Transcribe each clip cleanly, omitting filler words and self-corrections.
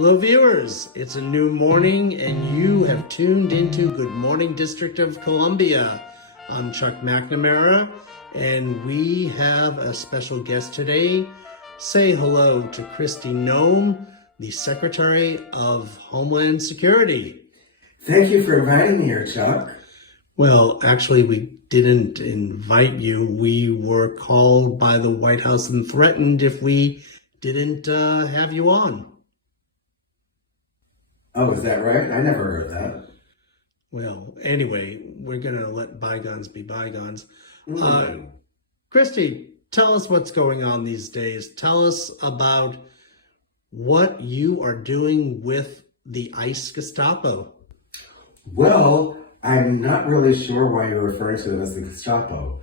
Hello viewers, it's a new morning and you have tuned into Good Morning District of Columbia. I'm Chuck McNamara and we have a special guest today. Say hello to Kristi Noem, the Secretary of Homeland Security. Thank you for inviting me here, Chuck. Well, actually we didn't invite you. We were called by the White House and threatened if we didn't have you on. Oh, is that right? I never heard that. Well, anyway, we're going to let bygones be bygones. Mm. Kristi, tell us what's going on these days. Tell us about what you are doing with the ICE Gestapo. Well, I'm not really sure why you're referring to them as the Gestapo.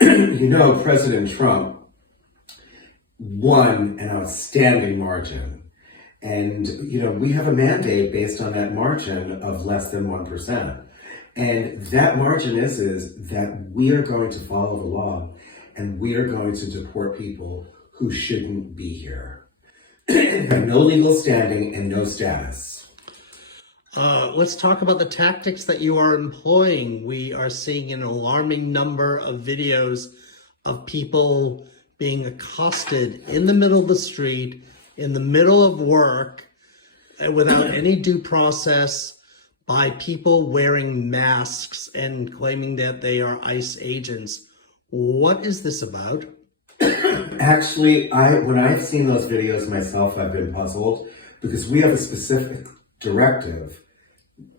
You know, President Trump won an outstanding margin. And, you know, we have a mandate based on that margin of less than 1%. And that margin is that we are going to follow the law and we are going to deport people who shouldn't be here. Have no legal standing and no status. Let's talk about the tactics that you are employing. We are seeing an alarming number of videos of people being accosted in the middle of the street, in the middle of work, without any due process, by people wearing masks and claiming that they are ICE agents. What is this about? Actually, when I've seen those videos myself, I've been puzzled because we have a specific directive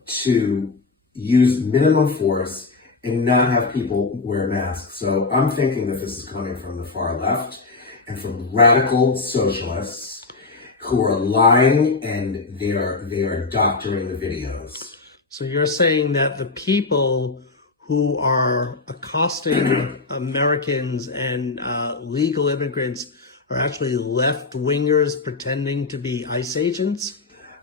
to use minimum force and not have people wear masks. So I'm thinking that this is coming from the far left and from radical socialists who are lying and they are doctoring the videos. So you're saying that the people who are accosting Americans and legal immigrants are actually left-wingers pretending to be ICE agents?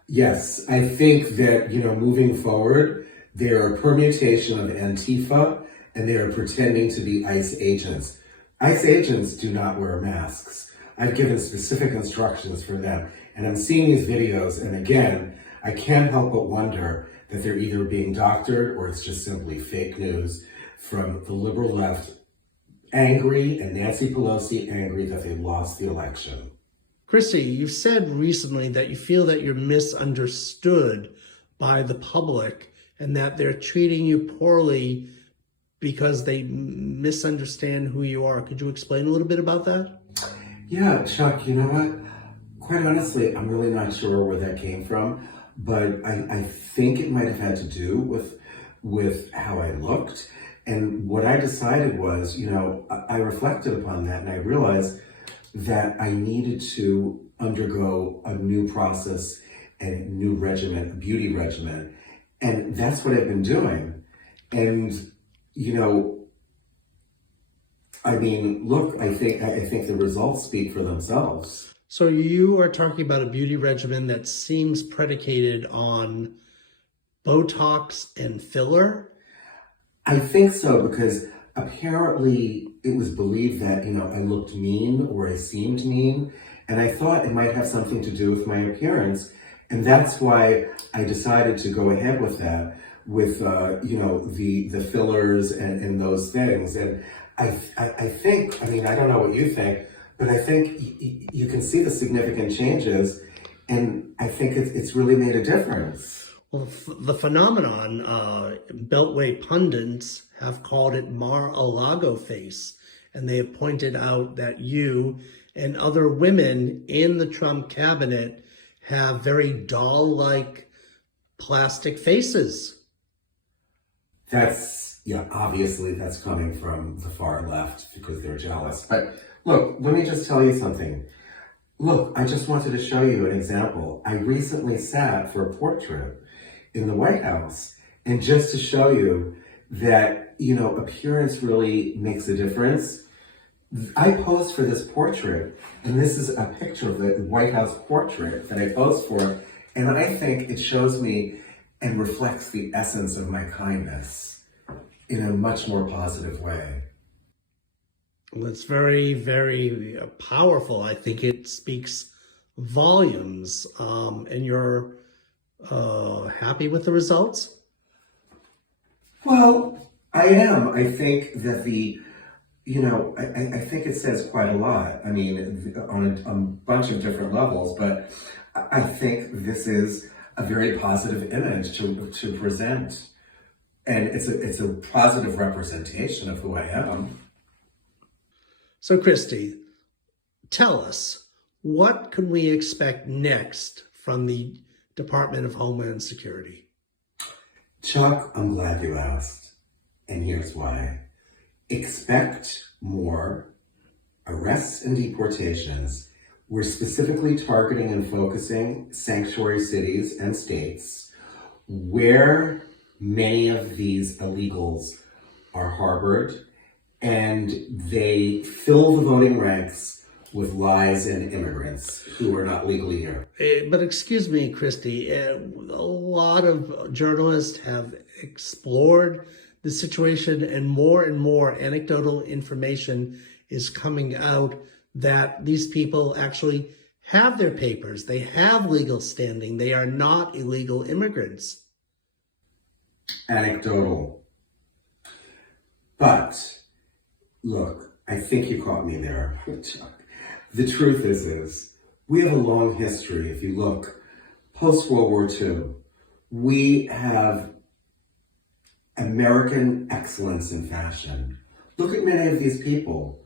Yes, I think that, you know, moving forward, they are a permutation of Antifa and they are pretending to be ICE agents. ICE agents do not wear masks. I've given specific instructions for them. And I'm seeing these videos, and again, I can't help but wonder that they're either being doctored or it's just simply fake news from the liberal left, angry, and Nancy Pelosi angry that they lost the election. Kristi, you've said recently that you feel that you're misunderstood by the public and that they're treating you poorly because they misunderstand who you are. Could you explain a little bit about that? Yeah, Chuck, you know what? Quite honestly, I'm really not sure where that came from, but I think it might have had to do with how I looked. And what I decided was, you know, I reflected upon that and I realized that I needed to undergo a new process and a new regimen, a beauty regimen. And that's what I've been doing. And, you know, I mean, look, I think the results speak for themselves. So you are talking about a beauty regimen that seems predicated on Botox and filler? I think so, because apparently it was believed that, you know, I looked mean or I seemed mean, and I thought it might have something to do with my appearance. And that's why I decided to go ahead with that, with, you know, the fillers and those things. And I think, I mean, I don't know what you think, but I think you can see the significant changes, and I think it's really made a difference. Well, the phenomenon, Beltway pundits have called it Mar-a-Lago face, and they have pointed out that you and other women in the Trump cabinet have very doll-like plastic faces. Yeah, obviously that's coming from the far left because they're jealous. But look, let me just tell you something. Look, I just wanted to show you an example. I recently sat for a portrait in the White House, and just to show you that, you know, appearance really makes a difference, I posed for this portrait, and this is a picture of the White House portrait that I posed for, and I think it shows me and reflects the essence of my kindness in a much more positive way. Well, it's very, very powerful. I think it speaks volumes, and you're happy with the results? Well, I am. I think that I think it says quite a lot. I mean, on a bunch of different levels, but I think this is a very positive image to present. And it's a positive representation of who I am. So, Kristi, tell us, what can we expect next from the Department of Homeland Security? Chuck, I'm glad you asked. And here's why. Expect more arrests and deportations. We're specifically targeting and focusing sanctuary cities and states where many of these illegals are harbored, and they fill the voting ranks with lies and immigrants who are not legally here. But excuse me, Kristi, a lot of journalists have explored the situation, and more anecdotal information is coming out that these people actually have their papers, they have legal standing, they are not illegal immigrants. Anecdotal. But, look, I think you caught me there, Chuck. The truth is, we have a long history. If you look, post-World War II, we have American excellence in fashion. Look at many of these people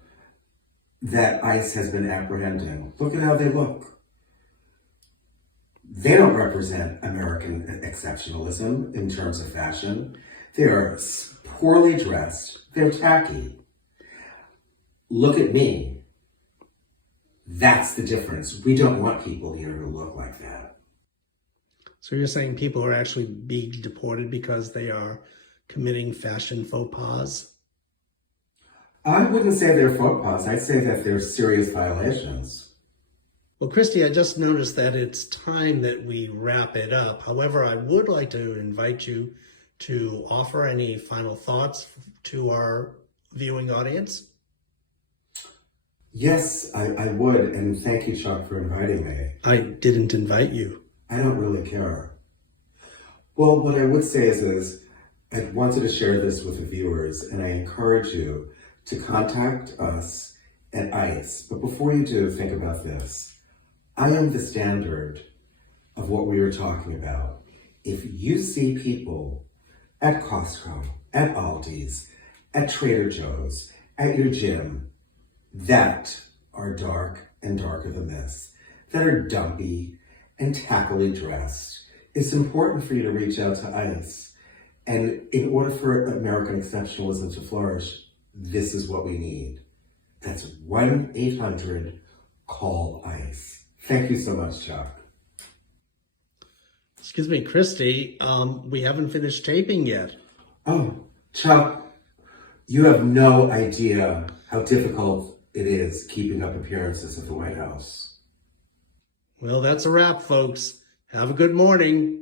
that ICE has been apprehending. Look at how they look. They don't represent American exceptionalism in terms of fashion. They are poorly dressed. They're tacky. Look at me. That's the difference. We don't want people here who look like that. So you're saying people are actually being deported because they are committing fashion faux pas? I wouldn't say they're faux pas. I'd say that they're serious violations. Well, Kristi, I just noticed that it's time that we wrap it up. However, I would like to invite you to offer any final thoughts to our viewing audience. Yes, I would, and thank you, Chuck, for inviting me. I didn't invite you. I don't really care. Well, what I would say is I wanted to share this with the viewers, and I encourage you to contact us at ICE. But before you do, think about this. I am the standard of what we were talking about. If you see people at Costco, at Aldi's, at Trader Joe's, at your gym, that are dark and darker than this, that are dumpy and tackily dressed, it's important for you to reach out to ICE. And in order for American exceptionalism to flourish, this is what we need. That's 1-800-CALL-ICE. Thank you so much, Chuck. Excuse me, Kristi, we haven't finished taping yet. Oh, Chuck, you have no idea how difficult it is keeping up appearances at the White House. Well, that's a wrap, folks. Have a good morning.